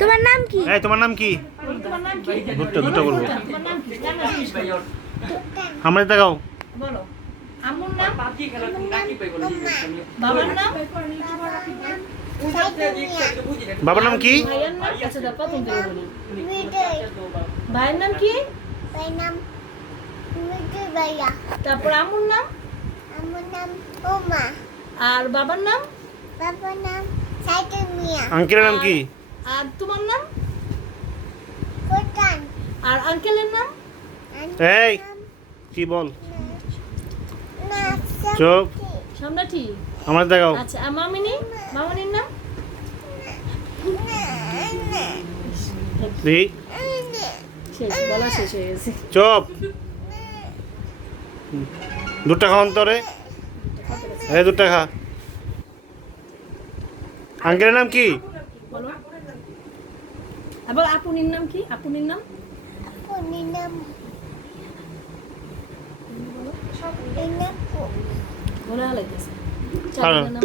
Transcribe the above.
তোমার নাম কি? এই তোমার নাম কি? দুটো বলবো। আমার দেখাও। বলো। আম্মুর নাম? বাবার নাম? বাবার নাম কি? ভাইয়ের নাম? আচ্ছা দাও প্রথম থেকে বলি। ভাইয়ের নাম কি? তারপর আম্মুর নাম? আর বাবার নাম? আঙ্কেলের নাম কি? আর তোমার নাম? আর আঙ্কেলের নাম? এই কি বল? চুপ। সম্রাটি। আমার দেখাও। আচ্ছা আর মামিনি? মামনির নাম? দেখি। শেষ বলা শেষ হয়ে গেছে। চুপ। দুটা খাওয়ান তোরে। এই দুটা খা। আঙ্কেলের নাম কি? বলো। আবার আপুনির নাম কি? আপুনির নাম? বলা লাগতেছে। আর চার নাম